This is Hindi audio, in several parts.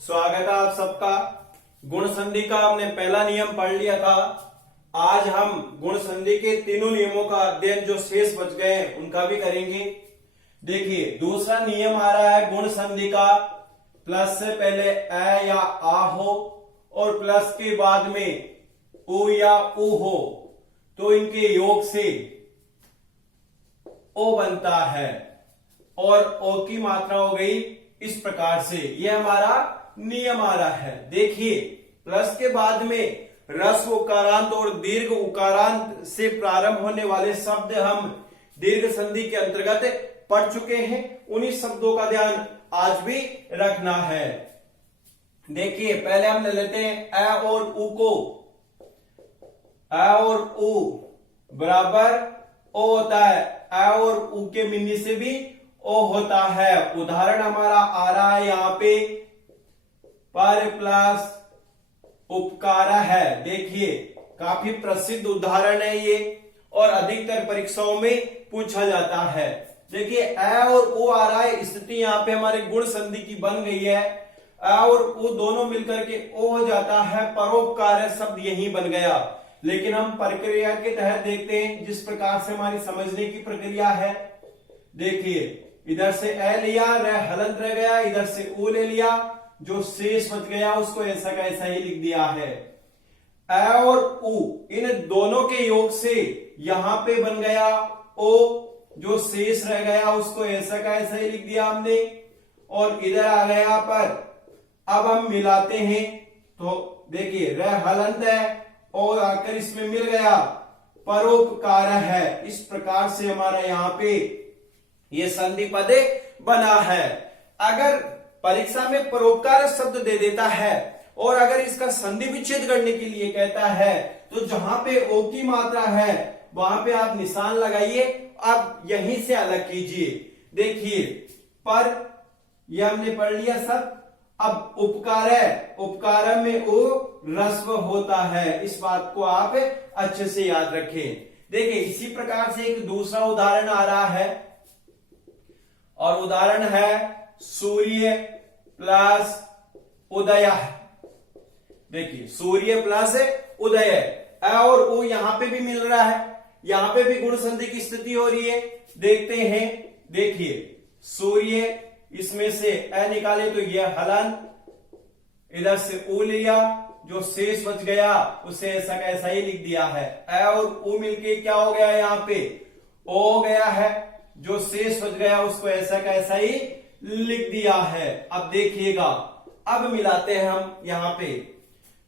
स्वागत है आप सबका। गुण संधि का हमने पहला नियम पढ़ लिया था। आज हम गुण संधि के तीनों नियमों का अध्ययन जो शेष बच गए हैं उनका भी करेंगे। देखिए, दूसरा नियम आ रहा है गुण संधि का, प्लस से पहले ए या आ हो और प्लस के बाद में ओ या उ हो तो इनके योग से ओ बनता है और ओ की मात्रा हो गई इस प्रकार से। यह हमारा नियम आ रहा है। देखिए, प्लस के बाद में रस्व उकारांत और दीर्घ उकारांत से प्रारंभ होने वाले शब्द हम दीर्घ संधि के अंतर्गत पढ़ चुके हैं। उन्हीं शब्दों का ध्यान आज भी रखना है। देखिए, पहले हम ले लेते हैं अ और उ को। अ और उ बराबर ओ होता है। अ और उ के मिलने से भी ओ होता है। उदाहरण हमारा आ रहा है यहाँ पे पर प्लस उपकार है। देखिए, काफी प्रसिद्ध उदाहरण है ये और अधिकतर परीक्षाओं में पूछा जाता है। देखिए, अ और ओ आ रहा है, स्थिति यहाँ पे हमारे गुण संधि की बन गई है। अ और ओ दोनों मिलकर के ओ हो जाता है, परोपकार शब्द यही बन गया। लेकिन हम प्रक्रिया के तहत देखते हैं जिस प्रकार से हमारी समझने की प्रक्रिया है। देखिए, इधर से ए लिया, रह हलंत रह गया, इधर से ओ ले लिया, जो शेष बच गया उसको ऐसा का ऐसा ही लिख दिया है। अ और उ इन दोनों के योग से यहां पे बन गया ओ, जो शेष रह गया उसको ऐसा का ऐसा ही लिख दिया हमने और इधर आ गया पर। अब हम मिलाते हैं तो देखिए, रह हलंत है और आकर इसमें मिल गया, परोपकार है। इस प्रकार से हमारा यहाँ पे ये संधि पद बना है। अगर परीक्षा में परोपकार शब्द दे देता है और अगर इसका संधि विच्छेद करने के लिए कहता है तो जहां पे ओ की मात्रा है वहां पे आप निशान लगाइए, आप यहीं से अलग कीजिए। देखिए, पर यह हमने पढ़ लिया सब। अब उपकार है, उपकार में ओ रस्व होता है। इस बात को आप अच्छे से याद रखें। देखिए, इसी प्रकार से एक दूसरा उदाहरण आ रहा है और उदाहरण है सूर्य प्लस उदय। देखिए, सूर्य प्लस उदय, अ और ओ यहां पे भी मिल रहा है, यहां पे भी गुण संधि की स्थिति हो रही है। देखते हैं। देखिए, सूर्य, इसमें से अ निकाले तो यह हलन, इधर से ओ लिया, जो शेष बच गया उसे ऐसा का ऐसा ही लिख दिया है। अ और ओ मिलके क्या हो गया, यहाँ पे ओ हो गया है, जो शेष बच गया उसको ऐसा का ऐसा ही लिख दिया है। अब देखिएगा, अब मिलाते हैं हम यहाँ पे।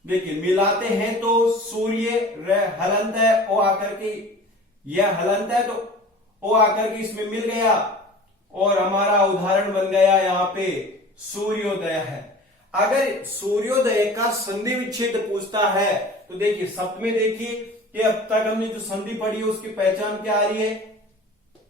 देखिए, मिलाते हैं तो सूर्य र हलंत है, ओ आकर के यह हलंत है तो ओ आकर के इसमें मिल गया और हमारा उदाहरण बन गया यहाँ पे सूर्योदय है। अगर सूर्योदय का संधि विच्छेद पूछता है तो देखिए, शब्द में देखिए कि अब तक हमने जो संधि पढ़ी है उसकी पहचान क्या आ रही है,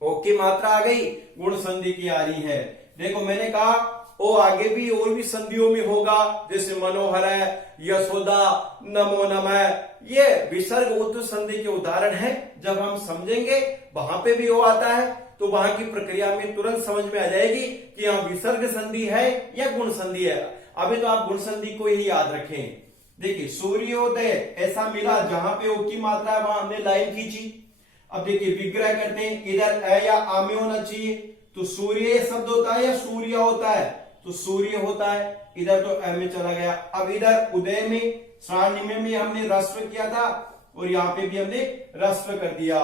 ओ की मात्रा आ गई, गुण संधि की आ रही है। देखो, मैंने कहा ओ आगे भी और भी संधियों में होगा, जैसे मनोहर है, यशोदा, नमो नमः, ये विसर्ग उत्तर संधि के उदाहरण है। जब हम समझेंगे वहां पे भी ओ आता है तो वहां की प्रक्रिया में तुरंत समझ में आ जाएगी कि यहाँ विसर्ग संधि है या गुण संधि है। अभी तो आप गुण संधि को ही याद रखें। देखिए, सूर्योदय ऐसा मिला जहां पे ओ की मात्रा है, वहां हमने लाइन खींची। अब देखिए, विग्रह करते हैं, इधर अ या आ में होना चाहिए तो सूर्य शब्द होता है या सूर्य होता है, तो सूर्य होता है, इधर तो अ में चला गया। अब इधर उदय में श्रावण में हमने रस्व किया था और यहाँ पे भी हमने रस्व कर दिया,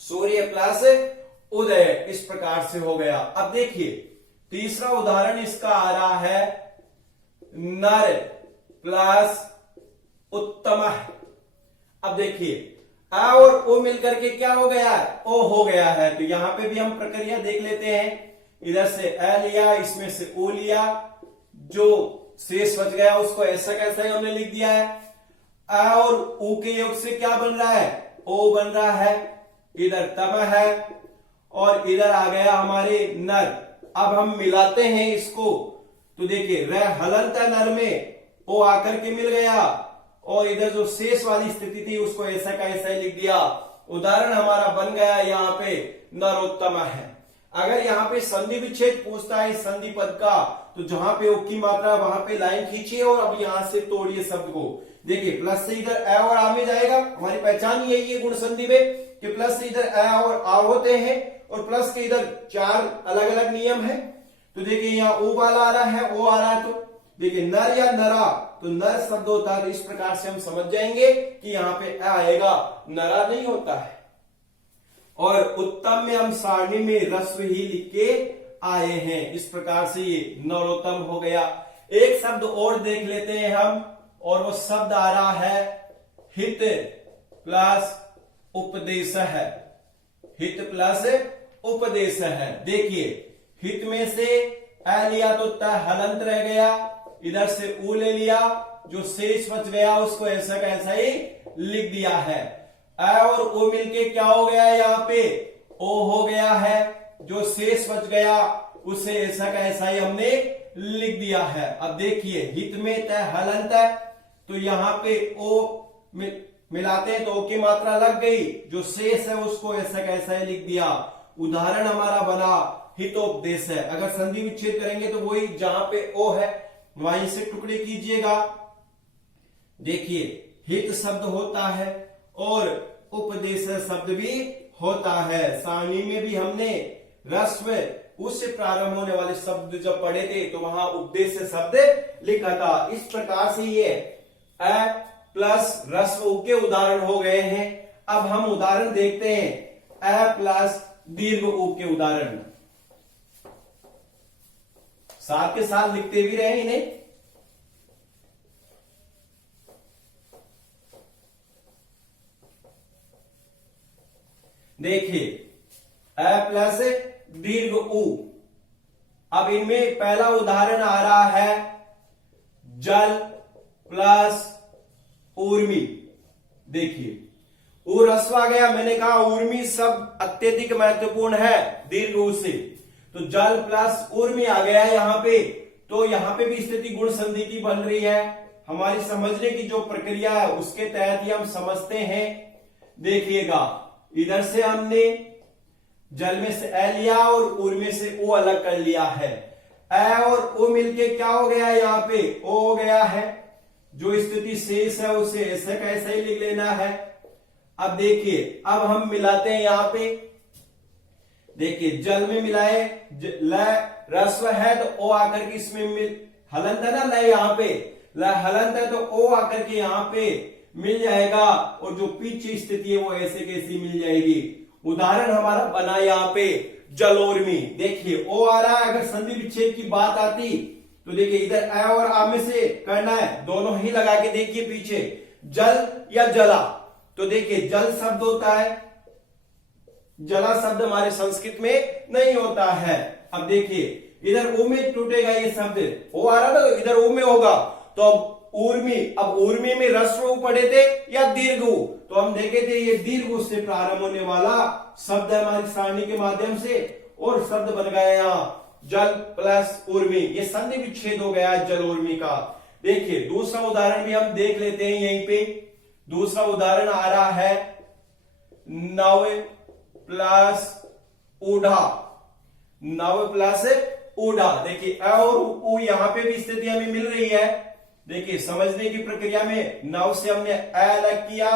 सूर्य प्लस उदय, इस प्रकार से हो गया। अब देखिए, तीसरा उदाहरण इसका आ रहा है नर प्लस उत्तम। अब देखिए, अ और ओ मिलकर के क्या हो गया, ओ हो गया है। तो यहां पे भी हम प्रक्रिया देख लेते हैं। इधर से अ लिया, इसमें से ओ लिया, जो शेष बच गया उसको ऐसा कैसा ही हमने लिख दिया है। अ और उ के योग से क्या बन रहा है, ओ बन रहा है, इधर तम है और इधर आ गया हमारे नर। अब हम मिलाते हैं इसको तो देखिए, र हलंत नर में ओ आकर के मिल गया और इधर जो शेष वाली स्थिति थी उसको ऐसा का ऐसा ही लिख दिया। उदाहरण हमारा बन गया यहाँ पे नरोत्तम है। अगर यहाँ पे संधि विच्छेद पूछता है संधि पद का तो जहां पे ओ की मात्रा वहां पे लाइन खींचिए और अब यहां से तोड़िए शब्द को। देखिए प्लस से इधर ए और आ में जाएगा, हमारी पहचान यही है गुण संधि में कि प्लस से इधर ए और आ होते हैं और प्लस के इधर 4 अलग अलग नियम है। तो देखिए यहाँ ओ वाला आ रहा है, ओ आ रहा है, तो देखिए नर या नरा, तो नर शब्द होता है, तो इस प्रकार से हम समझ जाएंगे कि यहाँ पे ए आएगा, नरा नहीं होता है। और उत्तम में हम सारणी में रस्व ही लिख के आए हैं, इस प्रकार से ये नरोत्तम हो गया। एक शब्द और देख लेते हैं हम, और वो शब्द आ रहा है हित प्लस उपदेश है। हित प्लस उपदेश है। देखिए हित में से ए लिया तो त हलंत रह गया, इधर से ऊ ले लिया, जो शेष बच गया उसको ऐसा का ऐसा ही लिख दिया है। ए और ओ मिलके क्या हो गया है, यहाँ पे ओ हो गया है, जो शेष बच गया उसे ऐसा का ऐसा ही हमने लिख दिया है। अब देखिए हित में त हलंत है, तो यहाँ पे ओ मिलाते हैं तो ओ की मात्रा लग गई, जो शेष है उसको ऐसा का ऐसा ही लिख दिया। उदाहरण हमारा बना हितोपदेश है। अगर संधि विच्छेद करेंगे तो वही जहां पे ओ है वहीं से टुकड़े कीजिएगा। देखिए हित शब्द होता है और उपदेश शब्द भी होता है। सारणी में भी हमने रस्व उससे प्रारंभ होने वाले शब्द जब पढ़े थे तो वहां उपदेश शब्द लिखा था। इस प्रकार से ये अ प्लस रस्व के उदाहरण हो गए हैं। अब हम उदाहरण देखते हैं अ प्लस दीर्घ उ के उदाहरण, साथ के साथ लिखते भी रहे इन्हें। देखिए अ प्लस दीर्घ उ। अब इनमें पहला उदाहरण आ रहा है जल प्लस ऊर्मी। देखिए ऊ रस्व आ गया, मैंने कहा ऊर्मी शब्द अत्यधिक महत्वपूर्ण है दीर्घ ऊ से, तो जल प्लस ऊर्मी आ गया है यहाँ पे। तो यहाँ पे भी स्थिति गुण संधि की बन रही है। हमारी समझने की जो प्रक्रिया है उसके तहत ही हम समझते हैं। देखिएगा इधर से हमने जल में से ए लिया और ऊर में से ओ अलग कर लिया है। ए और ओ मिलके क्या हो गया है, यहाँ पे ओ हो गया है, जो स्थिति शेष है उसे ऐसे कैसे ही लिख लेना है। अब देखिए अब हम मिलाते हैं यहाँ पे। देखिए जल में मिलाए ल रस्व है तो ओ आकर के इसमें मिल, हलंत है ना ल, यहाँ पे ल हलंत है तो ओ आकर के यहाँ पे मिल जाएगा, और जो पीछे स्थिति है वो ऐसे कैसी मिल जाएगी। उदाहरण हमारा बना यहाँ पे जलोर्मी। देखिए ओ आ रहा है, अगर संधि विच्छेद की बात आती तो देखिए इधर ए और आ में से करना है, दोनों ही लगा के देखिए पीछे जल या जला। तो देखिए जल शब्द होता है, जला शब्द हमारे संस्कृत में नहीं होता है। अब देखिए इधर ओ में टूटेगा ये शब्द, ओ आ रहा ना तो इधर ओ में होगा, तो अब ऊर्मी। अब ऊर्मी में रस्व पढ़े थे या दीर्घ, तो हम देखे थे ये दीर्घ से प्रारंभ होने वाला शब्द है हमारी सारणी के माध्यम से, और शब्द बन गया यहाँ जल प्लस ऊर्मी। ये संधि विच्छेद हो गया जल ऊर्मी का। देखिए दूसरा उदाहरण भी हम देख लेते हैं यहीं पे। दूसरा उदाहरण आ रहा है नव प्लस ऊढ़ा। नव प्लस ऊढ़ा। देखिए अ और उ यहां पे भी स्थिति हमें मिल रही है। देखिए समझने की प्रक्रिया में नव से हमने अ अलग किया,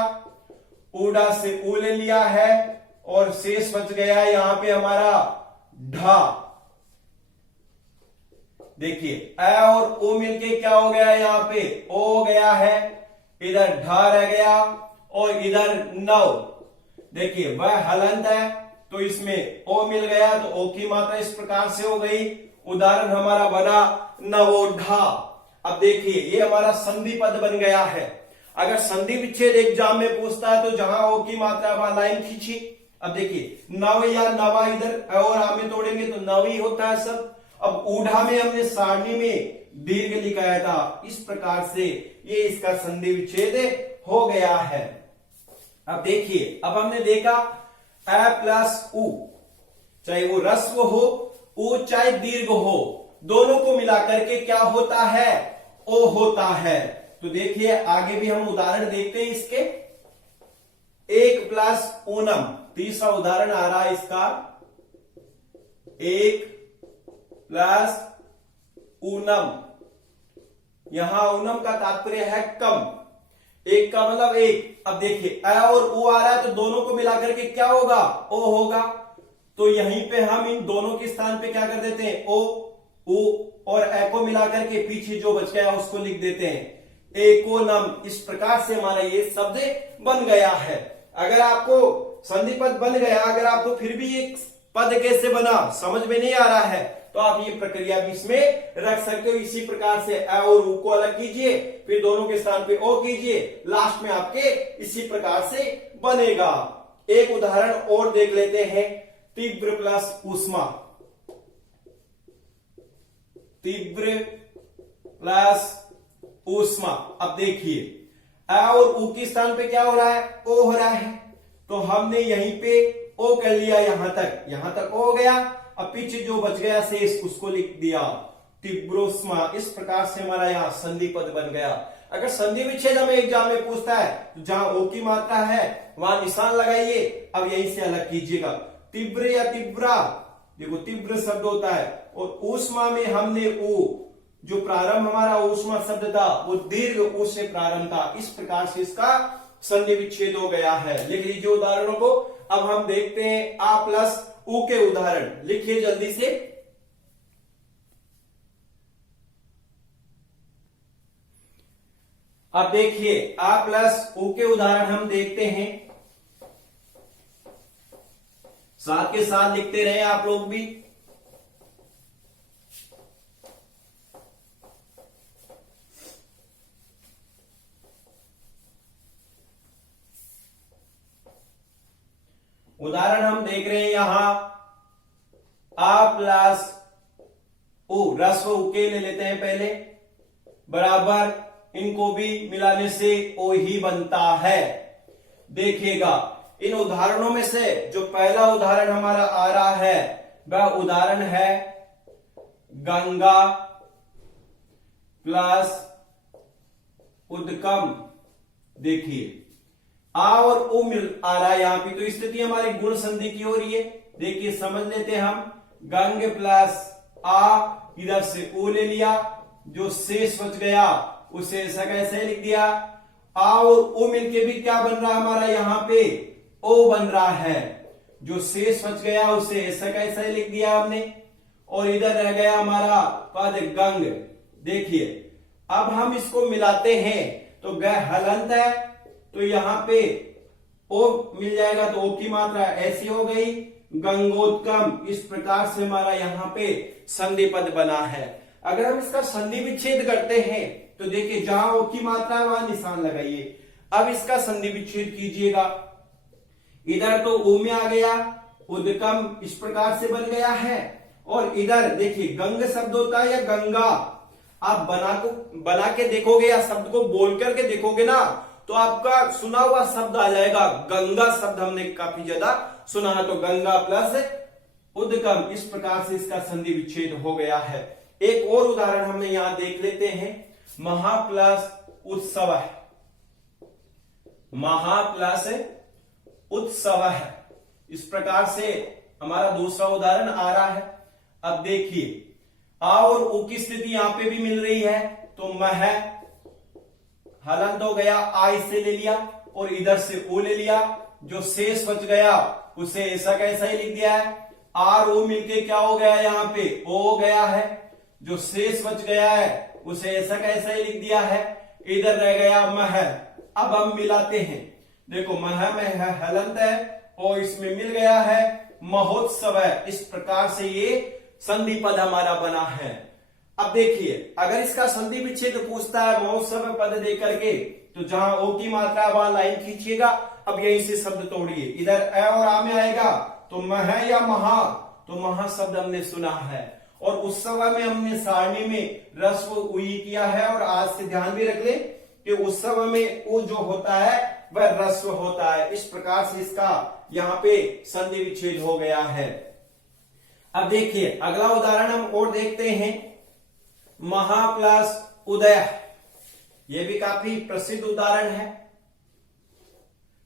ऊढ़ा से ऊ ले लिया है, और शेष बच गया है यहां पे हमारा ढा। देखिए अ और ओ मिलके क्या हो गया है, यहाँ पे ओ हो गया है, इधर ढा रह गया और इधर नव। देखिए वह हलंत है तो इसमें ओ मिल गया, तो ओ की मात्रा इस प्रकार से हो गई। उदाहरण हमारा बना नवोढ़ा। अब देखिए ये हमारा संधि पद बन गया है। अगर संधि विच्छेद एग्जाम में पूछता है तो जहां ओ की मात्रा वहां लाइन खींची। अब देखिए नव या नवा, इधर और आ में तोड़ेंगे तो नव ही होता है सब। अब ऊढ़ा में हमने सारणी में दीर्घ लिखाया था, इस प्रकार से ये इसका संधि विच्छेद हो गया है। अब देखिए अब हमने देखा अ प्लस उ, चाहे वो रस्व हो, उ चाहे दीर्घ हो, दोनों को मिलाकर के क्या होता है, ओ होता है। तो देखिए आगे भी हम उदाहरण देखते हैं इसके। एक प्लस ऊनम, तीसरा उदाहरण आ रहा है इसका। एक प्लस ऊनम। यहां ऊनम का तात्पर्य है कम, एक का मतलब एक। अब देखिए अ और उ आ रहा है तो दोनों को मिलाकर के क्या होगा, ओ होगा। तो यहीं पे हम इन दोनों के स्थान पे क्या कर देते हैं, ओ, उ और ए को मिलाकर के पीछे जो बच गया उसको लिख देते हैं एकोनम। इस प्रकार से हमारा ये शब्द बन गया है। अगर आपको संधि पद बन गया, अगर आपको फिर भी एक पद कैसे बना समझ में नहीं आ रहा है, तो आप ये प्रक्रिया भी इसमें रख सकते हो। इसी प्रकार से अ और उ को अलग कीजिए, फिर दोनों के स्थान पे ओ कीजिए, लास्ट में आपके इसी प्रकार से बनेगा। एक उदाहरण और देख लेते हैं, तीव्र प्लस ऊष्मा। तीव्र प्लस ऊष्मा। अब देखिए अ और उ के स्थान पे क्या हो रहा है, ओ हो रहा है, तो हमने यहीं पे ओ कर लिया, यहां तक ओ हो गया। अब पीछे जो बच गया शेष उसको लिख दिया तीव्रोष्मा। इस प्रकार से हमारा यहाँ संधि पद बन गया। अगर संधि विच्छेद हमें एग्जाम में पूछता है तो जहां ओ की मात्रा है वहां निशान लगाइए। अब यहीं से अलग कीजिएगा, तीव्र या तीव्रा, देखो तीव्र शब्द होता है, और ऊष्मा में हमने ऊ, जो प्रारंभ हमारा ऊष्मा शब्द था वो दीर्घ ऊ से प्रारंभ था। इस प्रकार से इसका संधि विच्छेद हो गया है। लिख लीजिए उदाहरणों को। अब हम देखते हैं आ प्लस उ के उदाहरण, लिखिए जल्दी से। अब देखिए आ प्लस उ के उदाहरण हम देखते हैं, साथ के साथ लिखते रहे आप लोग भी। उदाहरण हम देख रहे हैं यहां आ प्लस उ, रस्व उ के ले लेते हैं पहले, बराबर इनको भी मिलाने से ओ ही बनता है। देखिएगा इन उदाहरणों में से जो पहला उदाहरण हमारा आ रहा है वह उदाहरण है गंगा प्लस उद्गम। देखिए आ और उ मिल आ रहा है यहां पे, तो स्थिति हमारी गुण संधि की हो रही है। देखिए समझ लेते हैं हम, गंग प्लस आ, इधर से ओ ले लिया, जो शेष बच गया उसे ऐसा कैसे लिख दिया। आ और ओ मिलके भी क्या बन रहा है हमारा यहाँ पे, ओ बन रहा है, जो शेष बच गया उसे ऐसा कैसे लिख दिया हमने, और इधर रह गया हमारा पद गंग। देखिए अब हम इसको मिलाते हैं तो ग हलंत है, तो यहां पे ओ मिल जाएगा, तो ओ की मात्रा ऐसी हो गई गंगोत्कम। इस प्रकार से हमारा यहाँ पे संधि पद बना है। अगर हम इसका संधि विच्छेद करते हैं तो देखिए जहां ओ की मात्रा है वहां निशान लगाइए। अब इसका संधि विच्छेद कीजिएगा, इधर तो ओ में आ गया, उद्गम इस प्रकार से बन गया है, और इधर देखिए गंग शब्द होता है या गंगा, आप बना के देखोगे या शब्द को बोल करके देखोगे ना तो आपका सुना हुआ शब्द आ जाएगा। गंगा शब्द हमने काफी ज्यादा सुना है, तो गंगा प्लस उद्गम, इस प्रकार से इसका संधि विच्छेद हो गया है। एक और उदाहरण हमने यहां देख लेते हैं, महा प्लस उत्सव। महा प्लस उत्सव, इस प्रकार से हमारा दूसरा उदाहरण आ रहा है। अब देखिए आ और उ की स्थिति यहां पे भी मिल रही है, तो मह हलंत हो गया, आ इसे ले लिया और इधर से ओ ले लिया, जो शेष बच गया उसे ऐसा कैसा ही लिख दिया है। आर ओ मिलके क्या हो गया यहाँ पे, ओ हो गया है, जो शेष बच गया है उसे ऐसा कैसा ही लिख दिया है। इधर रह गया मह। अब हम मिलाते हैं, देखो मह में है हलंत है और इसमें मिल गया है महोत्सव है। इस प्रकार से ये संधि पद हमारा बना है। अब देखिए अगर इसका संधि विच्छेद पूछता है महोत्सव पद दे करके, तो जहां ओ की मात्रा वहां लाइन खींचिएगा। अब यहीं से शब्द तोड़िए, इधर अ और आ में आएगा तो मह या महा, तो महा शब्द हमने सुना है, और उत्सव में हमने सारणी में रस्व उई किया है। और आज से ध्यान भी रख ले कि उत्सव में उ जो होता है वह रस्व होता है। इस प्रकार से इसका यहाँ पे संधि विच्छेद हो गया है। अब देखिए अगला उदाहरण हम और देखते हैं, महा प्लस उदय। यह भी काफी प्रसिद्ध उदाहरण है।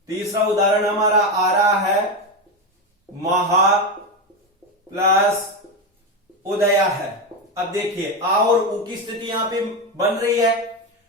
तीसरा उदाहरण हमारा आ रहा है महा प्लस उदय है। अब देखिए आ और ऊ की स्थिति यहां पे बन रही है,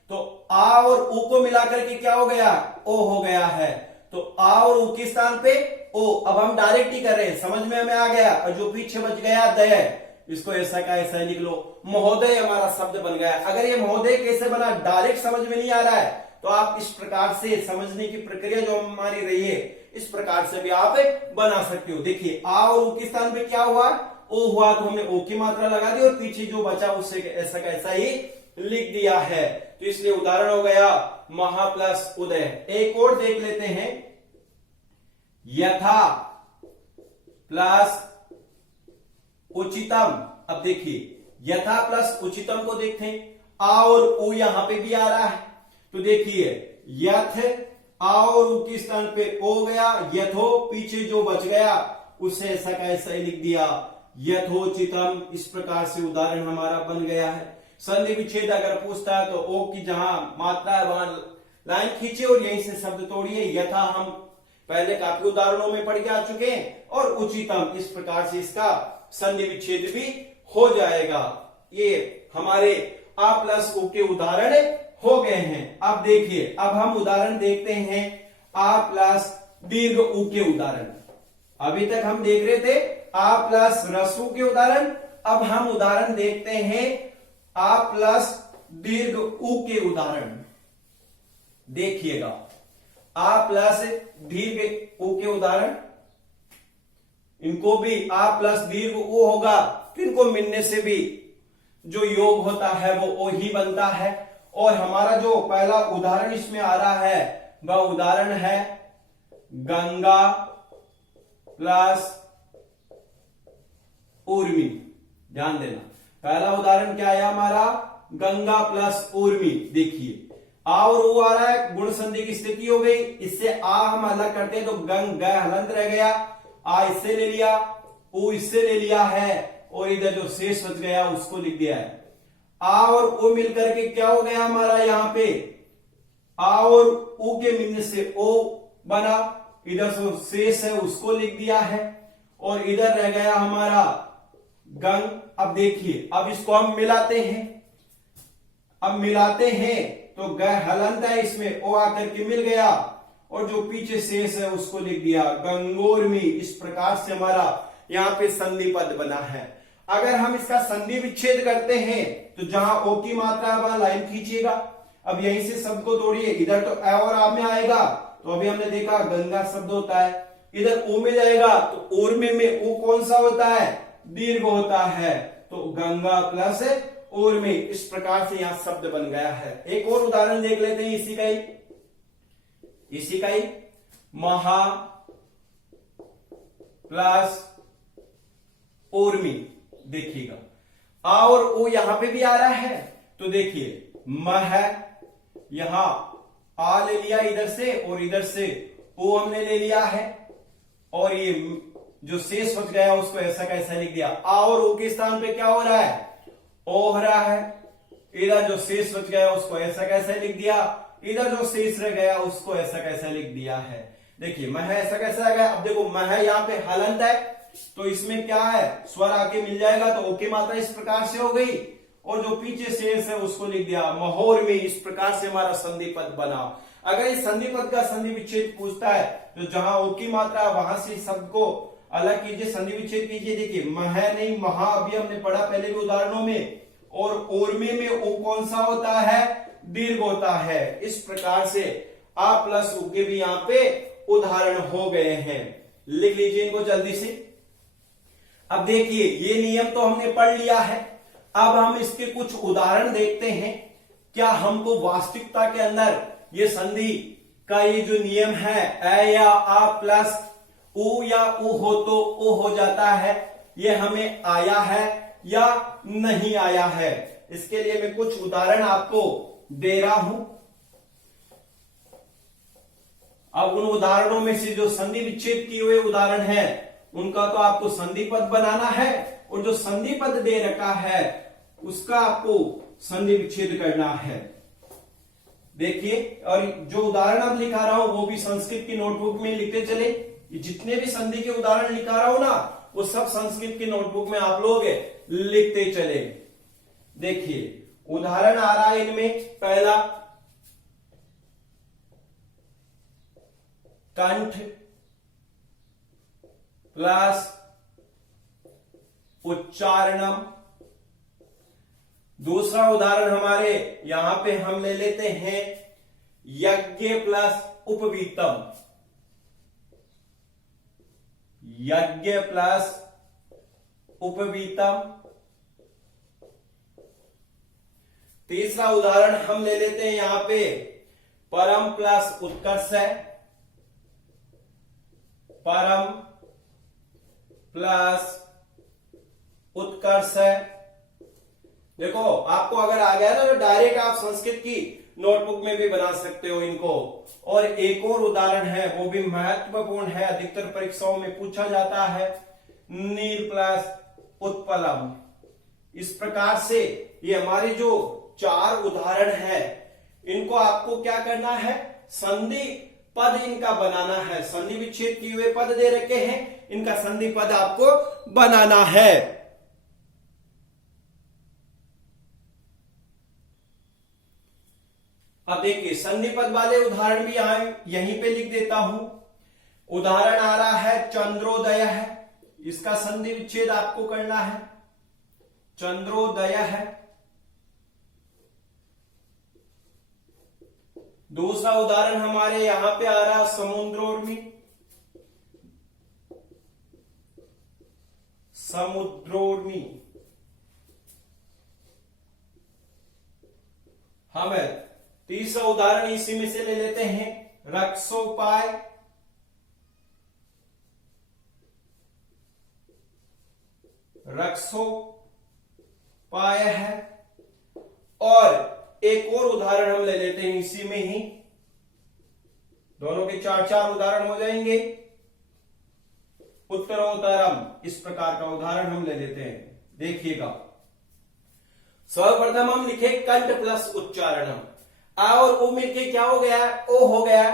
तो आ और ऊ को मिलाकर के क्या हो गया, ओ हो गया है। तो आ और ऊ के स्थान पे ओ। अब हम डायरेक्ट ही कर रहे हैं, समझ में हमें आ गया। और जो पीछे बच गया दय, इसको ऐसा का ऐसा लिख लो, महोदय हमारा शब्द बन गया। अगर ये महोदय कैसे बना डायरेक्ट समझ में नहीं आ रहा है, तो आप इस प्रकार से समझने की प्रक्रिया जो हमारी रही है, इस प्रकार से भी आप बना सकते हो। देखिए आ और ऊ के स्थान पे क्या हुआ, ओ हुआ, तो हमने ओ की मात्रा लगा दी और पीछे जो बचा उससे ऐसा का ऐसा ही लिख दिया है। तो इसलिए उदाहरण हो गया महा प्लस उदय। एक और देख लेते हैं, यथा प्लस उचितम। अब देखिए यथा प्लस उचितम को देखते हैं, आ और ऊ यहां पे भी आ रहा है, तो देखिए यथ आ और ऊ के स्थान पे ओ गया, यथो पीछे जो बच गया उसे ऐसा का ऐसा ही लिख दिया, यथोचितम। इस प्रकार से उदाहरण हमारा बन गया है। संधि विच्छेद अगर पूछता है तो ओ की जहां मात्रा है वहां लाइन खींचे और यहीं से शब्द तोड़िए। यथा हम पहले काफी उदाहरणों में पढ़ के आ चुके हैं, और उचितम इस प्रकार से इसका संधि विच्छेद भी हो जाएगा। ये हमारे आ प्लस ऊ के उदाहरण हो गए हैं। अब देखिए अब हम उदाहरण देखते हैं आ प्लस दीर्घ ऊ के उदाहरण। अभी तक हम देख रहे थे आ प्लस रसू के उदाहरण, अब हम उदाहरण देखते हैं आ प्लस दीर्घ ऊ के उदाहरण। देखिएगा आ प्लस दीर्घ ऊ के उदाहरण, इनको भी आ प्लस दीर्घ ऊ होगा तो इनको मिलने से भी जो योग होता है वो ओ ही बनता है। और हमारा जो पहला उदाहरण इसमें आ रहा है वह उदाहरण है गंगा प्लस उर्मी। ध्यान देना पहला उदाहरण क्या आया हमारा, गंगा प्लस उर्मी। देखिए आ और ऊ आ रहा है, गुण संधि की स्थिति हो गई, इससे आ हम अलग करते हैं तो गंग ग हलंत रह गया, आ इससे ले लिया, ऊ इससे ले लिया है, और इधर जो शेष बच गया उसको लिख दिया है। आ और ऊ मिलकर के क्या हो गया हमारा, यहां पे आ और ऊ के मिलने से ओ बना, इधर जो शेष है उसको लिख दिया है, और इधर रह गया हमारा गंग। अब देखिए अब इसको हम मिलाते हैं, अब मिलाते हैं तो ग हलंत है, इसमें ओ आकर के मिल गया, और जो पीछे शेष है उसको लिख दिया गंगोर्मी। इस प्रकार से हमारा यहाँ पे संधि पद बना है। अगर हम इसका संधि विच्छेद करते हैं तो जहां ओ की मात्रा है वहां लाइन खींचिएगा। अब यहीं से शब्द को तोड़िए, इधर तो ए और आ में आएगा, तो अभी हमने देखा गंगा शब्द होता है, इधर ओ में जाएगा तो ओर्मे में ओ कौन सा होता है, दीर्घ होता है, तो गंगा प्लस ओर्मे। इस प्रकार से यहां शब्द बन गया है। एक और उदाहरण देख लेते हैं इसी का ही महा प्लस उर्मी। देखिएगा आ और ओ यहां पे भी आ रहा है, तो देखिए मह, यहां आ ले लिया इधर से और इधर से ओ हमने ले लिया है, और ये जो शेष बच गया उसको ऐसा का ऐसा लिख दिया। आ और ओ के स्थान पे क्या हो रहा है, ओ हो रहा है, इधर जो शेष बच गया उसको ऐसा कैसा लिख दिया, इधर जो शेष रह गया उसको ऐसा कैसा लिख दिया है। देखिए मह ऐसा कैसा आ गया। अब देखो मह यहाँ पे हलंत है, तो इसमें क्या है, स्वर आके मिल जाएगा, तो ओ की मात्रा इस प्रकार से हो गई, और जो पीछे शेष है उसको लिख दिया महोर में। इस प्रकार से हमारा संधि पद बना। अगर इस संधि पद का संधि विच्छेद पूछता है तो जहां ओ की मात्रा वहां से शब्द को अलग कीजिए, संधि विच्छेद कीजिए। देखिए मह नहीं महा, अभी हमने पढ़ा पहले भी उदाहरणों में, और ओर्मे में ओ कौन सा होता है, दीर्घ होता है। इस प्रकार से आ प्लस ऊ के भी यहां पे उदाहरण हो गए हैं। लिख लीजिए इनको जल्दी से। अब देखिए ये नियम तो हमने पढ़ लिया है, अब हम इसके कुछ उदाहरण देखते हैं। क्या हमको वास्तविकता के अंदर ये संधि का ये जो नियम है ए या आ प्लस ऊ या ऊ हो तो ओ हो जाता है, ये हमें आया है या नहीं आया है। इसके लिए मैं कुछ उदाहरण आपको दे रहा हूं। अब उन उदाहरणों में से जो संधि विच्छेद किए हुए उदाहरण है उनका तो आपको संधि पद बनाना है, और जो संधि पद दे रखा है उसका आपको संधि विच्छेद करना है। देखिए, और जो उदाहरण अब लिखा रहा हूं वो भी संस्कृत की नोटबुक में लिखते चले। जितने भी संधि के उदाहरण लिखा रहा हूं ना वो सब संस्कृत की नोटबुक में आप लोग लिखते चले। देखिए उदाहरण आ रहा है इनमें, पहला कंठ प्लस उच्चारणम। दूसरा उदाहरण हमारे यहां पे हम ले लेते हैं यज्ञ प्लस उपवीतम, यज्ञ प्लस उपवीतम। तीसरा उदाहरण हम ले लेते हैं यहां पे परम प्लस उत्कर्ष, परम प्लस उत्कर्ष। देखो आपको अगर आ गया ना तो डायरेक्ट आप संस्कृत की नोटबुक में भी बना सकते हो इनको। और एक और उदाहरण है, वो भी महत्वपूर्ण है, अधिकतर परीक्षाओं में पूछा जाता है, नील प्लस उत्पलम। इस प्रकार से ये हमारे जो 4 उदाहरण है, इनको आपको क्या करना है, संधि पद इनका बनाना है। संधि विच्छेद किए हुए पद दे रखे हैं, इनका संधि पद आपको बनाना है। अब देखिए संधि पद वाले उदाहरण भी यहीं पे लिख देता हूं। उदाहरण आ रहा है चंद्रोदय है, इसका संधि विच्छेद आपको करना है, चंद्रोदय है। दूसरा उदाहरण हमारे यहां पे आ रहा समुद्रोर्मी, समुद्रोर्मी। हम तीसरा उदाहरण इसी में से ले लेते हैं रक्षोपाय, रक्षोपाय है। और एक और उदाहरण हम ले लेते हैं इसी में ही, दोनों के 4 उदाहरण हो जाएंगे। उत्तरोत्तरम, इस प्रकार का उदाहरण हम ले लेते हैं। देखिएगा सर्वप्रथम हम लिखे कंठ प्लस उच्चारणम, आ और ओ मिलके क्या हो गया, ओ हो गया,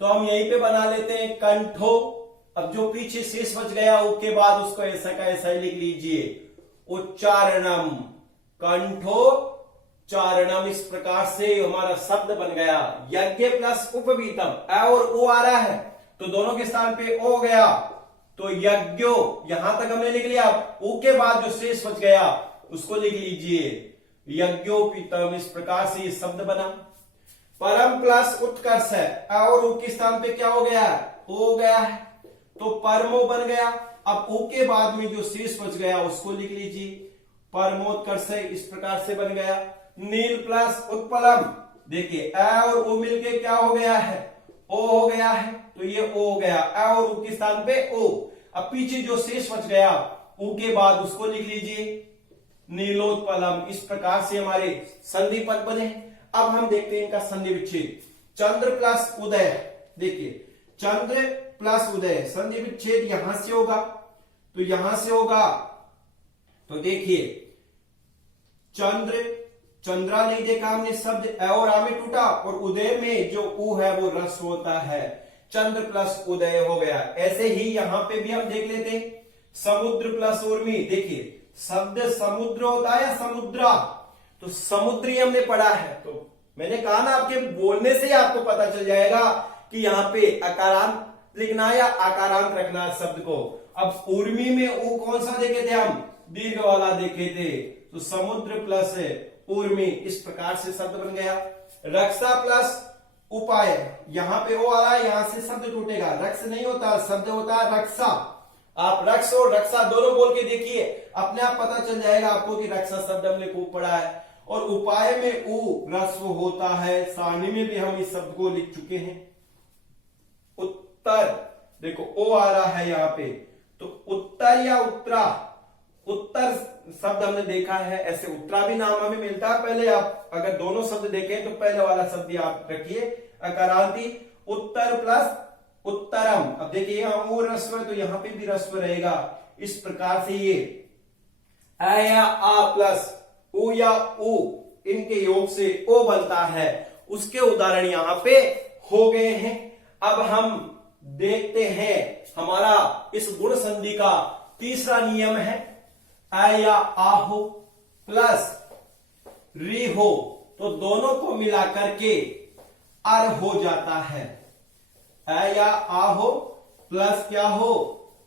तो हम यहीं पे बना लेते हैं कंठो। अब जो पीछे शेष बच गया ओ के बाद उसको ऐसा का ऐसा ही लिख लीजिए, उच्चारणम, कंठो चारणम। इस प्रकार से हमारा शब्द बन गया यज्ञ प्लस उपवीतम। अ और ओ आ रहा है तो दोनों के स्थान पे ओ गया, तो यज्ञो, यहां तक हमने लिख लिया। ओ के बाद जो शेष बच गया उसको लिख लीजिए यज्ञोपीतम। इस प्रकार से ये शब्द बना। परम प्लस उत्कर्ष है, अ और उ के स्थान पे क्या हो गया, ओ हो गया है, तो परमो बन गया। अब ओ के बाद में जो शेष बच गया उसको लिख लीजिए परमोत्कर्ष, इस प्रकार से बन गया। नील प्लस उत्पलम, देखिए अ और ओ मिलके क्या हो गया है, ओ हो गया है, तो ये ओ हो गया, अ और उ के स्थान पे ओ। अब पीछे जो शेष बच गया उ के बाद उसको लिख लीजिए नीलोत्पलम। इस प्रकार से हमारे संधि पद बने। अब हम देखते हैं इनका संधि विच्छेद। चंद्र प्लस उदय, देखिए चंद्र प्लस उदय, संधि विच्छेद यहां से होगा, तो यहां से होगा, तो देखिए चंद्र, चंद्रा नहीं देखा हमने शब्द, अ और आ में टूटा, और उदय में जो उ है वो रस होता है, चंद्र प्लस उदय हो गया। ऐसे ही यहां पे भी हम देख लेते हैं समुद्र प्लस उर्मी। देखिए शब्द समुद्र होता है या समुद्रा, तो समुद्री हमने पढ़ा है, तो मैंने कहा ना आपके बोलने से ही आपको पता चल जाएगा कि यहाँ पे अकारांत लिखना या आकारांत रखना शब्द को। अब उर्मी में उ कौन सा देखे थे हम, दीर्घ वाला देखे थे, तो समुद्र प्लस उर्मी, इस प्रकार से शब्द बन गया। रक्षा प्लस उपाय, यहां पे ओ आ रहा है, यहां से शब्द टूटेगा, रक्ष नहीं होता, शब्द होता है रक्षा। आप रक्ष और रक्षा दोनों बोल के देखिए, अपने आप पता चल जाएगा आपको कि रक्षा शब्द हमने खूब पढ़ा है। और उपाय में उ रस्व होता है, सारणी में भी हम इस शब्द को लिख चुके हैं। उत्तर, देखो ओ आ रहा है यहां पे, तो उत्तर या उत्तरा, उत्तर शब्द हमने देखा है, ऐसे उत्तरा भी नाम हमें मिलता है। पहले आप अगर दोनों शब्द देखें तो पहले वाला शब्द आप रखिए अकारांती, उत्तर प्लस उत्तरम। अब देखिए यहां ओ रस्व है तो यहां पे भी रस्व रहेगा। इस प्रकार से ये अ या आ प्लस ओ या उ, इनके योग से ओ बनता है। उसके उदाहरण यहां पे हो गए हैं। अब हम देखते हैं हमारा इस गुण संधि का तीसरा नियम है, अ या आ हो प्लस री हो तो दोनों को मिलाकर के अर हो जाता है। ए या आ हो प्लस क्या हो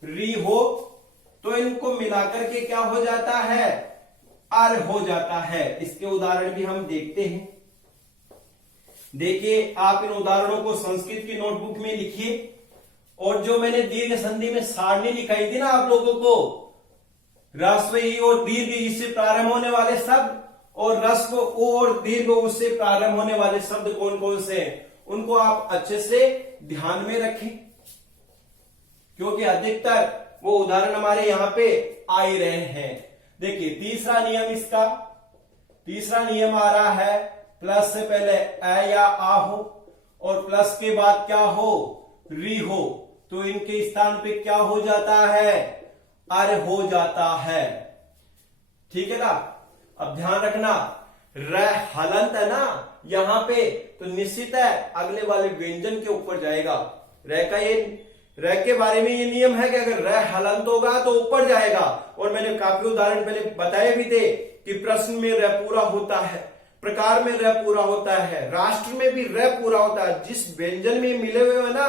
री हो तो इनको मिलाकर के क्या हो जाता है अर हो जाता है। इसके उदाहरण भी हम देखते हैं। देखिए आप इन उदाहरणों को संस्कृत की नोटबुक में लिखिए और जो मैंने दीर्घ संधि में सारणी लिखाई थी ना आप लोगों को, ह्रस्व ई और दीर्घ इससे प्रारंभ होने वाले शब्द और ह्रस्व ओ और दीर्घ उससे प्रारंभ होने वाले शब्द कौन कौन से हैं, उनको आप अच्छे से ध्यान में रखें क्योंकि अधिकतर वो उदाहरण हमारे यहां पे आ ही रहे हैं। देखिए तीसरा नियम इसका, तीसरा नियम आ रहा है प्लस से पहले ए या आ हो और प्लस के बाद क्या हो री हो तो इनके स्थान पे क्या हो जाता है अर हो जाता है। ठीक है ना। अब ध्यान रखना र हलंत है ना यहां पे तो निश्चित है अगले वाले व्यंजन के ऊपर जाएगा। र के बारे में ये नियम है कि अगर र हलंत होगा तो ऊपर जाएगा और मैंने काफी उदाहरण पहले बताए भी थे कि प्रश्न में र पूरा होता है, प्रकार में र पूरा होता है, राष्ट्र में भी र पूरा होता है। जिस व्यंजन में मिले हुए है ना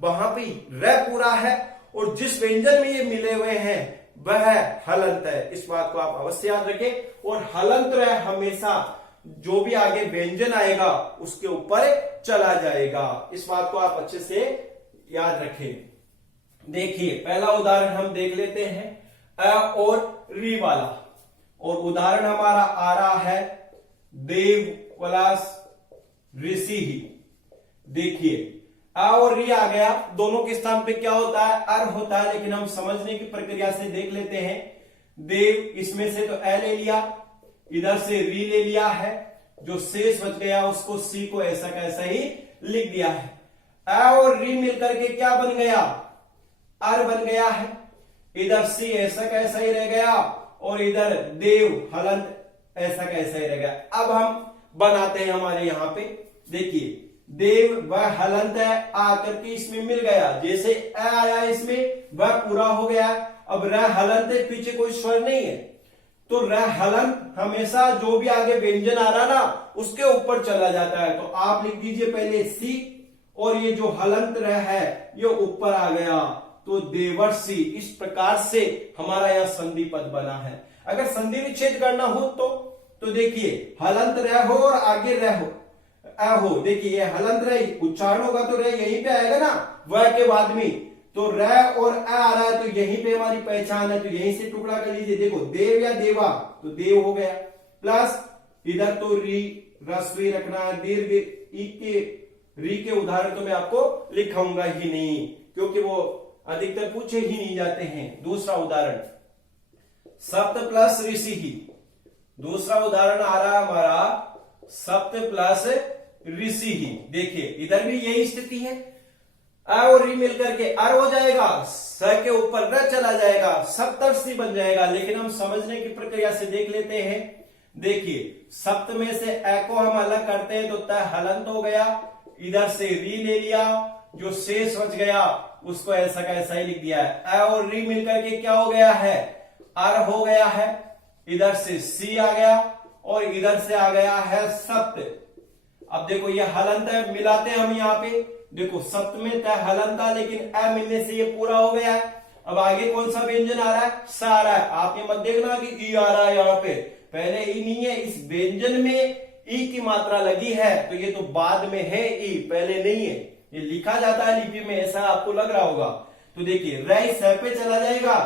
वहां पे र पूरा है और जिस व्यंजन में ये मिले हुए हैं वह हलंत है। इस बात को आप अवश्य याद रखें और हलंत र हमेशा जो भी आगे व्यंजन आएगा उसके ऊपर चला जाएगा। इस बात को आप अच्छे से याद रखें। देखिए पहला उदाहरण हम देख लेते हैं अ और री वाला और उदाहरण हमारा आ रहा है देव प्लस ऋषि ही। देखिए अ और री आ गया, दोनों के स्थान पे क्या होता है अर होता है, लेकिन हम समझने की प्रक्रिया से देख लेते हैं। देव इसमें से तो ए ले लिया, इधर से री ले लिया है, जो शेष बच गया उसको सी को ऐसा का ऐसा ही लिख दिया है। अ और री मिलकर के क्या बन गया अर बन गया है, इधर सी ऐसा का ऐसा ही रह गया और इधर देव हलंत ऐसा का ऐसा ही रह गया। अब हम बनाते हैं हमारे यहां पे। देखिए देव वह हलंत है आकर के इसमें मिल गया, जैसे अ आया इसमें वह पूरा हो गया। अब र हलंत है, पीछे कोई स्वर नहीं है तो र हलंत हमेशा जो भी आगे व्यंजन आ रहा ना उसके ऊपर चला जाता है। तो आप लिख दीजिए पहले सी और ये जो हलंत रह है ये ऊपर आ गया तो देवर्षि। इस प्रकार से हमारा यह संधि पद बना है। अगर संधि विच्छेद करना हो तो देखिए हलंत रह हो और आगे रह हो अ हो। देखिए ये हलंत रह उच्चारण होगा तो रह यहीं पे आएगा ना वह के बाद में, तो र और अ आ रहा है तो यहीं पे हमारी पहचान है तो यहीं से टुकड़ा कर लीजिए। देखो देव या देवा तो देव हो गया प्लस इधर तो री रस्वी रखना है, दीर्घ ई के री के उदाहरण तो मैं आपको लिखाऊंगा ही नहीं क्योंकि वो अधिकतर पूछे ही नहीं जाते हैं। दूसरा उदाहरण सप्त प्लस ऋषि ही। दूसरा उदाहरण आ रहा है हमारा सप्त प्लस ऋषि ही। देखिए इधर भी यही स्थिति है, अ और री मिलकर के अर हो जाएगा, स के ऊपर र चला जाएगा, सप्तर्षि बन जाएगा। लेकिन हम समझने की प्रक्रिया से देख लेते हैं। देखिए सप्त में से अ को हम अलग करते हैं तो त हलंत हो गया, इधर से री ले लिया, जो शेष बच गया उसको ऐसा का ऐसा ही लिख दिया है। अ और री मिलकर के क्या हो गया है अर हो गया है, इधर से सी आ गया और इधर से आ गया है सप्त। अब देखो ये हलंत है, मिलाते हैं हम यहाँ पे। देखो सप्त में त हलंत था लेकिन अ मिलने से ये पूरा हो गया है। अब आगे कौन सा व्यंजन आ रहा है स आ रहा है। आप ये मत देखना कि ई आ रहा है यहाँ पे, पहले ई नहीं है। इस व्यंजन में ई की मात्रा लगी है तो ये तो बाद में है, ई पहले नहीं है। ये लिखा जाता है लिपि में, ऐसा आपको लग रहा होगा। तो देखिए र स पे चला जाएगा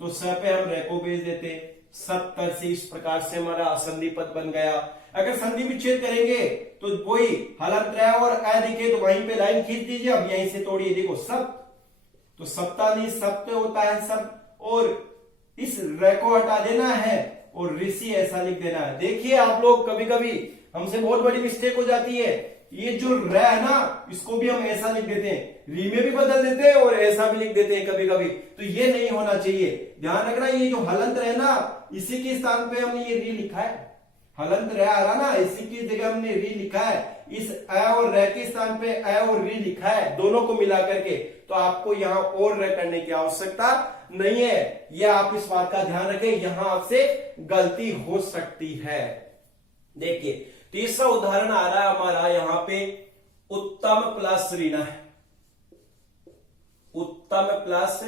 तो स पे हम र को भेज देते, सप्तर्षि। इस प्रकार से हमारा संधि पद बन गया। अगर संधि विच्छेद करेंगे तो कोई हलंत रह और अ दिखे तो वहीं पे लाइन खींच दीजिए। अब यहीं से तोड़िए, देखो सप्त तो सप्ता नहीं सप्त होता है सब, और इस र को हटा देना है और ऋषि ऐसा लिख देना है। देखिए आप लोग कभी कभी हमसे बहुत बड़ी मिस्टेक हो जाती है, ये जो र है ना इसको भी हम ऐसा लिख देते हैं, री में भी बदल देते हैं और ऐसा भी लिख देते हैं कभी कभी, तो ये नहीं होना चाहिए। ध्यान रखना ये जो हलंत रह ना इसी के स्थान पे हमने ये री लिखा है, हलंत रह आ रहा ना इसी की जगह हमने री लिखा है, इस अ और र के स्थान पे अ और री लिखा है, दोनों को मिला करके। तो आपको यहाँ और र करने की आवश्यकता नहीं है, यह आप इस बात का ध्यान रखें, यहां आपसे गलती हो सकती है। देखिए तीसरा उदाहरण आ रहा है हमारा यहां पे उत्तम प्लस ऋण है, उत्तम प्लस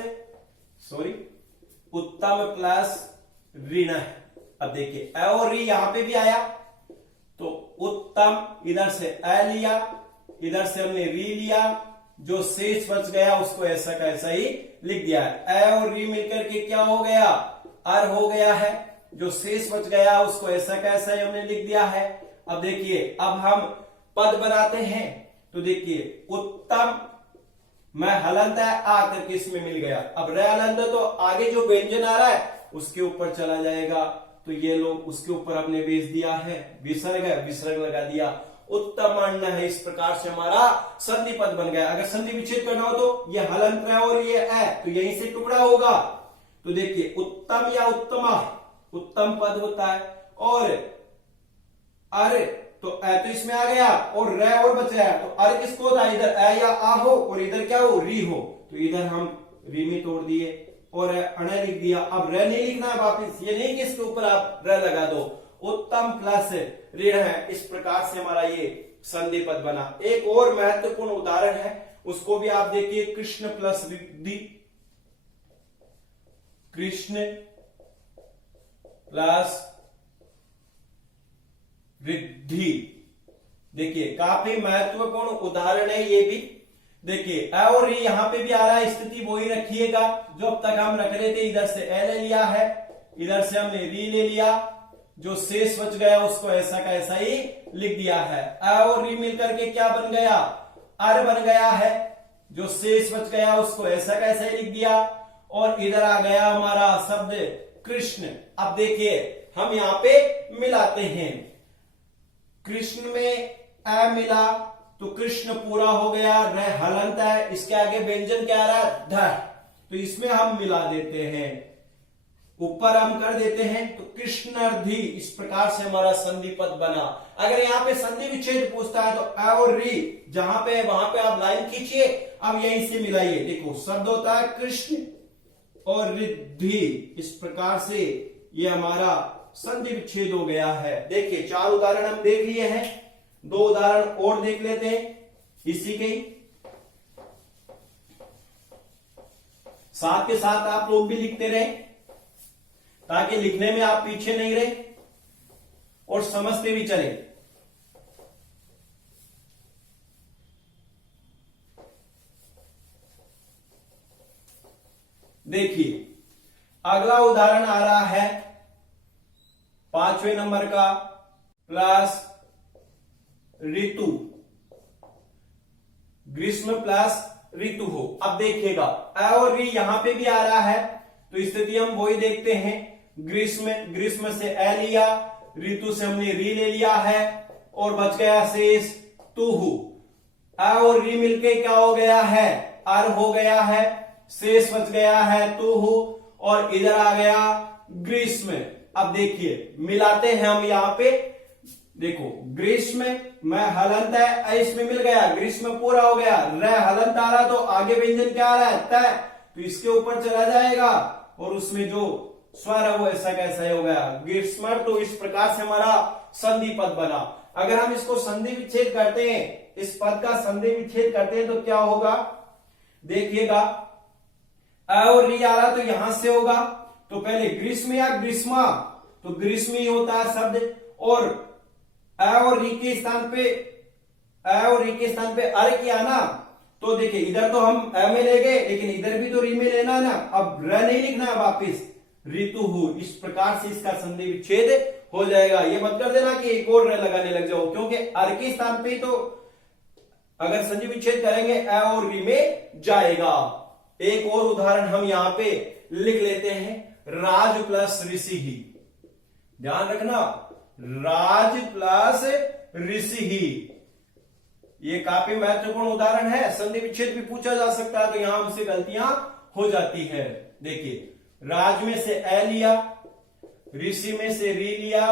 ऋण है। अब देखिए अ और री यहां पे भी आया, तो उत्तम इधर से अ लिया, इधर से हमने री लिया, जो शेष बच गया उसको ऐसा का ऐसा ही लिख दिया है। अ और री मिलकर के क्या हो गया, अर हो गया है, जो शेष बच गया उसको ऐसा का ऐसा ही हमने लिख दिया है। अब देखिए अब हम पद बनाते हैं, तो देखिए उत्तम मैं हलंत है आ करके इसमें मिल गया, अब रे हलंत है तो आगे जो व्यंजन आ रहा है उसके ऊपर चला जाएगा, तो ये लोग उसके ऊपर हमने बेच दिया है, विसर्ग है, विसर्ग लगा दिया, उत्तम अन्न है। इस प्रकार से हमारा संधि पद बन गया। अगर संधि विच्छेद करना हो तो ये हलंत है और ये है, तो यहीं से टुकड़ा होगा। तो देखिए उत्तम या उत्तमा उत्तम पद होता है, और अरे तो अ तो इसमें आ गया और रे और बचा है, तो अर किसको होता है, इधर अ या आ हो और इधर क्या हो, री हो, तो इधर हम री में तोड़ दिए और अण लिख दिया। अब रे नहीं लिखना है वापिस, ये नहीं कि इसके ऊपर आप रे लगा दो, उत्तम प्लस ऋण है। इस प्रकार से हमारा ये संधि पद बना। एक और महत्वपूर्ण उदाहरण है, उसको भी आप देखिए, कृष्ण प्लस रिद्धि, कृष्ण प्लस रिद्धि। देखिए काफी महत्वपूर्ण उदाहरण है ये भी। देखिए अ और री यहां पे भी आ रहा है, स्थिति वही रखिएगा जो अब तक हम रख रहे थे। इधर से ए ले लिया है, इधर से हमने री ले लिया, जो शेष बच गया उसको ऐसा का ऐसा ही लिख दिया है। अ और री मिलकर के क्या बन गया, अर बन गया है, जो शेष बच गया उसको ऐसा का ऐसा ही लिख दिया, और इधर आ गया हमारा शब्द कृष्ण। अब देखिए हम यहां पे मिलाते हैं, कृष्ण में अ मिला तो कृष्ण पूरा हो गया, रे हलंत है, इसके आगे व्यंजन क्या आ रहा है, ध, तो इसमें हम मिला देते हैं, ऊपर हम कर देते हैं, तो कृष्णार्धी। इस प्रकार से हमारा संधि पद बना। अगर यहाँ पे संधि विच्छेद पूछता है तो अ और री जहां पे है वहां पे आप लाइन खींचिए, अब यहीं से मिलाइए। देखो शब्द होता है कृष्ण और रिद्धि, इस प्रकार से ये हमारा संधि विच्छेद हो गया है। देखिए 4 उदाहरण हम देख लिए हैं, 2 उदाहरण और देख लेते हैं इसी के। साथ के साथ आप लोग भी लिखते रहे, ताकि लिखने में आप पीछे नहीं रहे और समझते भी चले। देखिए अगला उदाहरण आ रहा है 5वें नंबर का, प्लस ऋतु, ग्रीष्म प्लस ऋतु हो। अब देखिएगा अ और री यहां पे भी आ रहा है, तो स्थिति हम वही देखते हैं, ग्रीष्म, ग्रीष्म से अ लिया, ऋतु से हमने री ले लिया है, और बच गया शेष तुहु। अ और री मिलके क्या हो गया है, अर हो गया है, शेष बच गया है तुहु, और इधर आ गया ग्रीष्म। अब देखिए मिलाते हैं हम यहां पे, देखो ग्रीष्म में हलंत है, इसमें मिल गया, ग्रीष्म पूरा हो गया, रे हलंत आ रहा तो आगे व्यंजन क्या आ रहा है, तय, तो इसके ऊपर चला जाएगा, और उसमें जो स्वर है वो ऐसा कैसा हो गया, ग्रीष्म। तो इस प्रकार से हमारा संधि पद बना। अगर हम इसको संधि विच्छेद करते हैं, इस पद का संधि विच्छेद करते हैं तो क्या होगा, देखिएगा अ और री आ रहा तो यहां से होगा, तो पहले ग्रीष्म या ग्रीष्मा, तो ग्रीष्म ही होता है शब्द, और अ और री के स्थान पे, अ और री के स्थान पे अर किया ना, तो देखिए इधर तो हम अ में ले गए, लेकिन इधर भी तो री में लेना ना, अब र नहीं लिखना है वापिस, ऋतु हो। इस प्रकार से इसका संधि विच्छेद हो जाएगा। ये मत कर देना कि एक और र लगाने लग जाओ, क्योंकि अर के स्थान पे तो अगर संधि विच्छेद करेंगे अ और री में जाएगा। एक और उदाहरण हम यहां पे लिख लेते हैं, राज प्लस ऋषि ही। ध्यान रखना, राज प्लस ऋषि ही, ये काफी महत्वपूर्ण उदाहरण है। संधि विच्छेद भी पूछा जा सकता है, तो यहां हमसे गलतियां हो जाती है। देखिए राज में से अ लिया, ऋषि में से री लिया,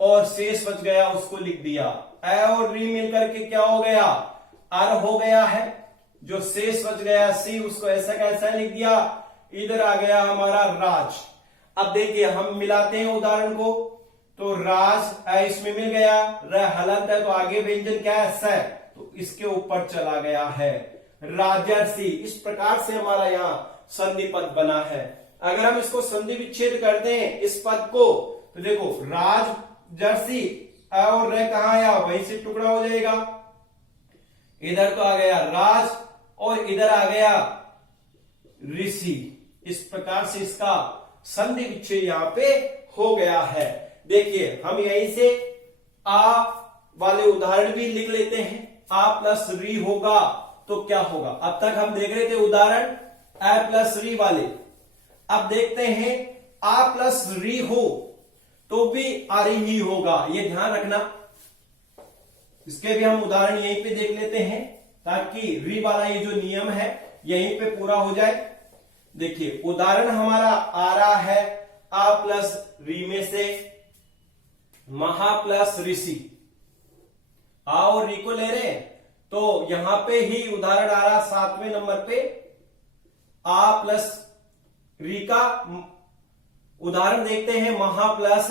और शेष बच गया उसको लिख दिया। अ और री मिलकर के क्या हो गया, अर हो गया है, जो शेष बच गया सी, उसको ऐसा कैसा लिख दिया, इधर आ गया हमारा राज। अब देखिए हम मिलाते हैं उदाहरण को, तो राज इसमें मिल गया, हलंत है तो आगे व्यंजन क्या है, स, तो इसके ऊपर चला गया है राजर्षि। इस प्रकार से हमारा यहाँ संधि पद बना है। अगर हम इसको संधि विच्छेद करते हैं इस पद को, तो देखो राजर्षि और र कहां आया, वहीं से टुकड़ा हो जाएगा। इधर तो आ गया राज और इधर आ गया ऋषि। इस प्रकार से इसका संधि विच्छेद यहां पे हो गया है। देखिए हम यहीं से आ वाले उदाहरण भी लिख लेते हैं। आ प्लस री होगा तो क्या होगा, अब तक हम देख रहे थे उदाहरण आ प्लस री वाले। अब देखते हैं आ प्लस री हो तो भी आरी ही होगा, ये ध्यान रखना। इसके भी हम उदाहरण यहीं पे देख लेते हैं ताकि री वाला ये जो नियम है यहीं पे पूरा हो जाए। देखिए उदाहरण हमारा आ रहा है आ प्लस री में से महा प्लस ऋषि। आ और री को ले रहे हैं तो यहां पे ही उदाहरण आ रहा 7वें नंबर पे आ प्लस री का उदाहरण देखते हैं महा प्लस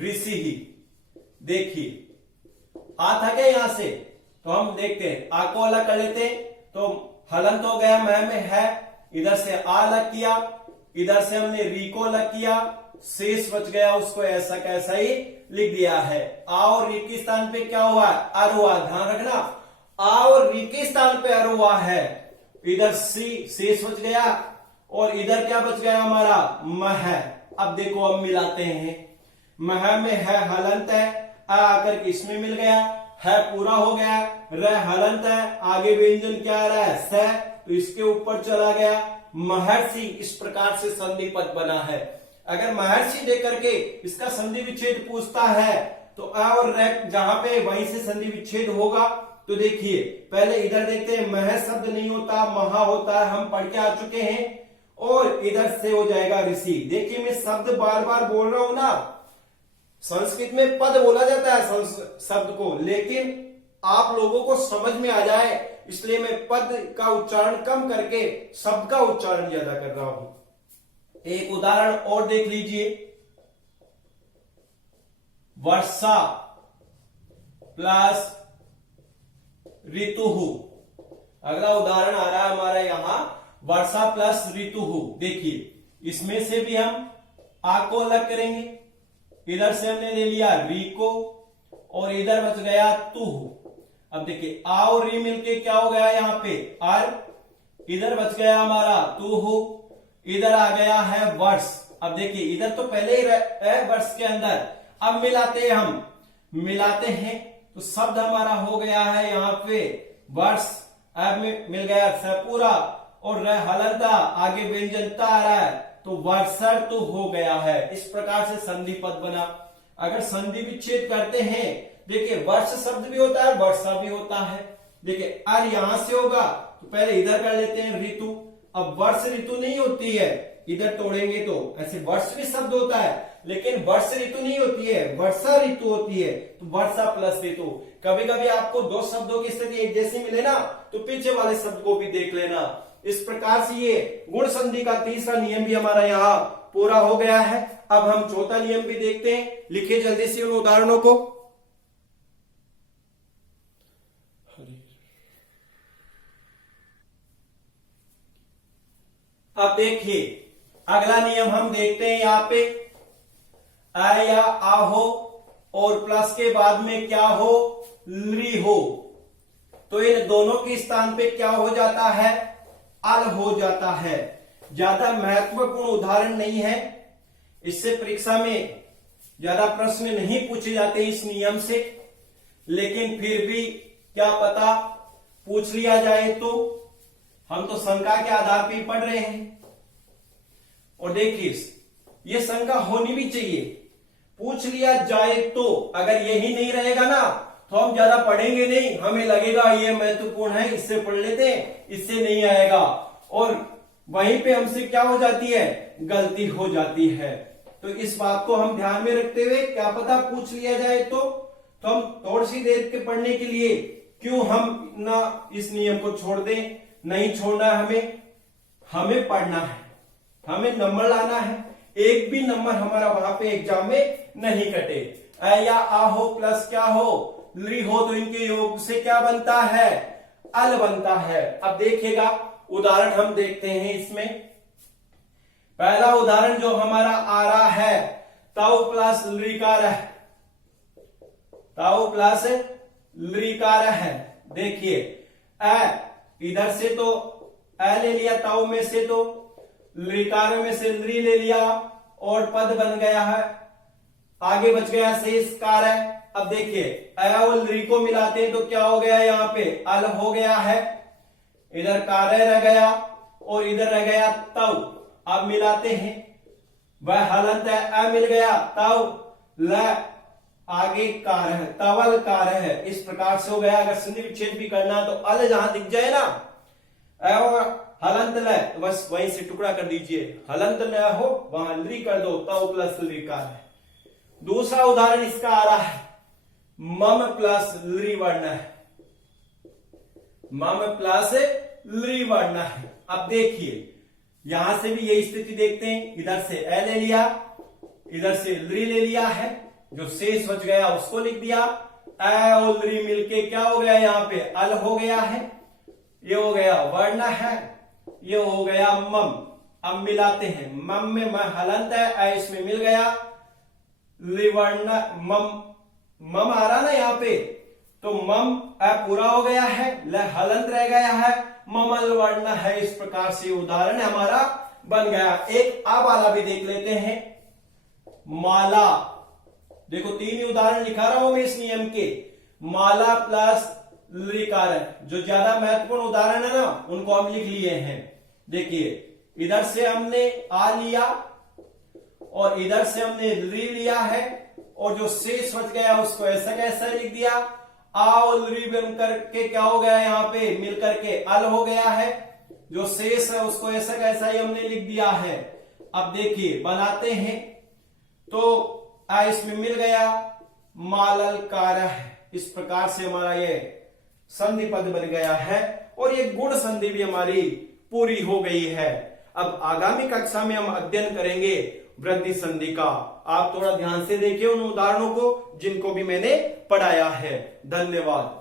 ऋषि ही। देखिए आ था क्या यहां से, तो हम देखते हैं आ को अलग कर लेते हैं तो हलंत हो गया, मह में है, इधर से आ अलग किया, इधर से हमने री को अलग किया, शेष बच गया, उसको ऐसा कैसा ही लिख दिया है। आ और री के स्थान पे क्या हुआ, अर हुआ। ध्यान रखना आ और री के स्थान पे अर हुआ है, इधर सी शेष बच गया और इधर क्या बच गया हमारा मह। अब देखो अब मिलाते हैं, मह में है हलंत है, आ आकर के इसमें मिल गया, है पूरा हो गया, र हलंत है, आगे व्यंजन क्या आ रहा है स, तो इसके ऊपर चला गया महर्षि। इस प्रकार से संधि पद बना है। अगर महर्षि दे करके इसका संधि विच्छेद पूछता है तो आ और र जहां पे वहीं से संधि विच्छेद होगा। तो देखिए पहले इधर देखते हैं, मह शब्द नहीं होता महा होता है, हम पढ़ के आ चुके हैं, और इधर से हो जाएगा ऋषि। देखिए मैं शब्द बार बार बोल रहा हूं ना, संस्कृत में पद बोला जाता है शब्द को, लेकिन आप लोगों को समझ में आ जाए इसलिए मैं पद का उच्चारण कम करके शब्द का उच्चारण ज्यादा कर रहा हूं। एक उदाहरण और देख लीजिए, वर्षा प्लस ऋतु। अगला उदाहरण आ रहा है हमारा यहां वर्षा प्लस ऋतु। देखिए इसमें से भी हम आ को अलग करेंगे, इधर से हमने ले लिया री को और इधर बच गया तू। अब देखिए आ और री मिलके क्या हो गया यहाँ पे आर, इधर बच गया हमारा तू, इधर आ गया है वर्ष। अब देखिए इधर तो पहले ही है वर्ष के अंदर, अब मिलाते हैं हम, मिलाते हैं तो शब्द हमारा हो गया है यहाँ पे वर्ष। अब मिल गया स पूरा और हलंता, आगे व्यंजनता आ रहा है तो वर्षर तो हो गया है। इस प्रकार से संधि पद बना। अगर संधि विच्छेद करते हैं, देखिए वर्ष शब्द भी होता है वर्षा भी होता है। देखिए अर यहां से होगा तो पहले इधर कर लेते हैं ऋतु। अब वर्ष ऋतु नहीं होती है, इधर तोड़ेंगे तो ऐसे वर्ष भी शब्द होता है, लेकिन वर्ष ऋतु नहीं होती है, वर्षा ऋतु होती है। तो वर्षा प्लस ऋतु। कभी कभी आपको दो शब्दों की स्थिति एक जैसी मिले ना तो पीछे वाले शब्द को भी देख लेना। इस प्रकार से ये गुण संधि का तीसरा नियम भी हमारा यहाँ पूरा हो गया है। अब हम चौथा नियम भी देखते हैं, लिखिए जल्दी से उन उदाहरणों को। अब देखिए अगला नियम हम देखते हैं, यहाँ पे आ या आ हो और प्लस के बाद में क्या हो ली हो, तो इन दोनों के स्थान पे क्या हो जाता है अल हो जाता है। ज्यादा महत्वपूर्ण उदाहरण नहीं है, इससे परीक्षा में ज्यादा प्रश्न नहीं पूछे जाते इस नियम से, लेकिन फिर भी क्या पता पूछ लिया जाए तो। हम तो शंका के आधार पर पढ़ रहे हैं। और देखिए ये शंका होनी भी चाहिए, पूछ लिया जाए तो। अगर यही नहीं रहेगा ना तो हम ज्यादा पढ़ेंगे नहीं, हमें लगेगा ये महत्वपूर्ण है इससे पढ़ लेते हैं, इससे नहीं आएगा, और वहीं पे हमसे क्या हो जाती है गलती हो जाती है। तो इस बात को हम ध्यान में रखते हुए क्या पता पूछ लिया जाए तो हम थोड़ी सी देर के पढ़ने के लिए क्यों हम ना इस नियम को छोड़ दें। नहीं छोड़ना है हमें पढ़ना है, हमें नंबर लाना है। एक भी नंबर हमारा वहां पे एग्जाम में नहीं कटे। अ या आ हो प्लस क्या हो, ली हो, तो इनके योग से क्या बनता है, अल बनता है। अब देखिएगा उदाहरण हम देखते हैं इसमें। पहला उदाहरण जो हमारा आ रहा है, ताऊ प्लस लृकार है, ताऊ प्लस लृकार है। देखिए अ इधर से तो अ ले लिया, ताऊ में से तो लृकार में से लृ ले लिया और पद बन गया है, आगे बच गया शेष कार है। अब देखिए अ और लृ को मिलाते हैं तो क्या हो गया, यहां पे अल हो गया है, इधर कार्य रह गया और इधर रह गया तव। अब मिलाते हैं, वह हलंत है, अ मिल गया, तव ल आगे कार है, तवल कार है। इस प्रकार से हो गया। अगर संधि विच्छेद भी करना तो अल जहां दिख जाए ना, अ और हलंत ल, तो बस वहीं से टुकड़ा कर दीजिए, हलंत न हो वहां लृ कर दो, तव प्लस लृकार है। दूसरा उदाहरण इसका आ रहा है, मम प्लस लृ वर्ण है, मम प्लस लृ वर्ण है। अब देखिए यहां से भी यही स्थिति देखते हैं, इधर से अ ले लिया, इधर से लृ ले लिया है, जो शेष बच गया उसको लिख दिया। अ और लृ मिलके क्या हो गया, यहां पे अल हो गया है, ये हो गया वर्ण है, ये हो गया मम। अब मिलाते हैं, मम में म हलंत है, अ इसमें मिल गया, लिवर्ण मम आ रहा ना यहाँ पे, तो मम अ पूरा हो गया है, ल हलंत रह गया है, ममल वर्ण है। इस प्रकार से उदाहरण हमारा बन गया। एक आ वाला भी देख लेते हैं, माला। देखो तीन ही उदाहरण लिखा रहा हूं मैं इस नियम के, माला प्लस लृकार है। जो ज्यादा महत्वपूर्ण उदाहरण है ना उनको हम लिख लिए हैं। देखिए इधर से हमने आ लिया और इधर से हमने लृ लिया है, और जो शेष बच गया उसको ऐसा कैसा लिख दिया, आ और लृ बन करके क्या हो गया, यहाँ पे मिलकर के अल हो गया है, जो शेष है उसको ऐसा कैसा ही हमने लिख दिया है। अब देखिए बनाते हैं, तो आ इसमें मिल गया, मालल कार है। इस प्रकार से हमारा ये संधि पद बन गया है और ये गुण संधि भी हमारी पूरी हो गई है। अब आगामी कक्षा में हम अध्ययन करेंगे वृद्धि संधि का। आप थोड़ा ध्यान से देखिए उन उदाहरणों को जिनको भी मैंने पढ़ाया है। धन्यवाद।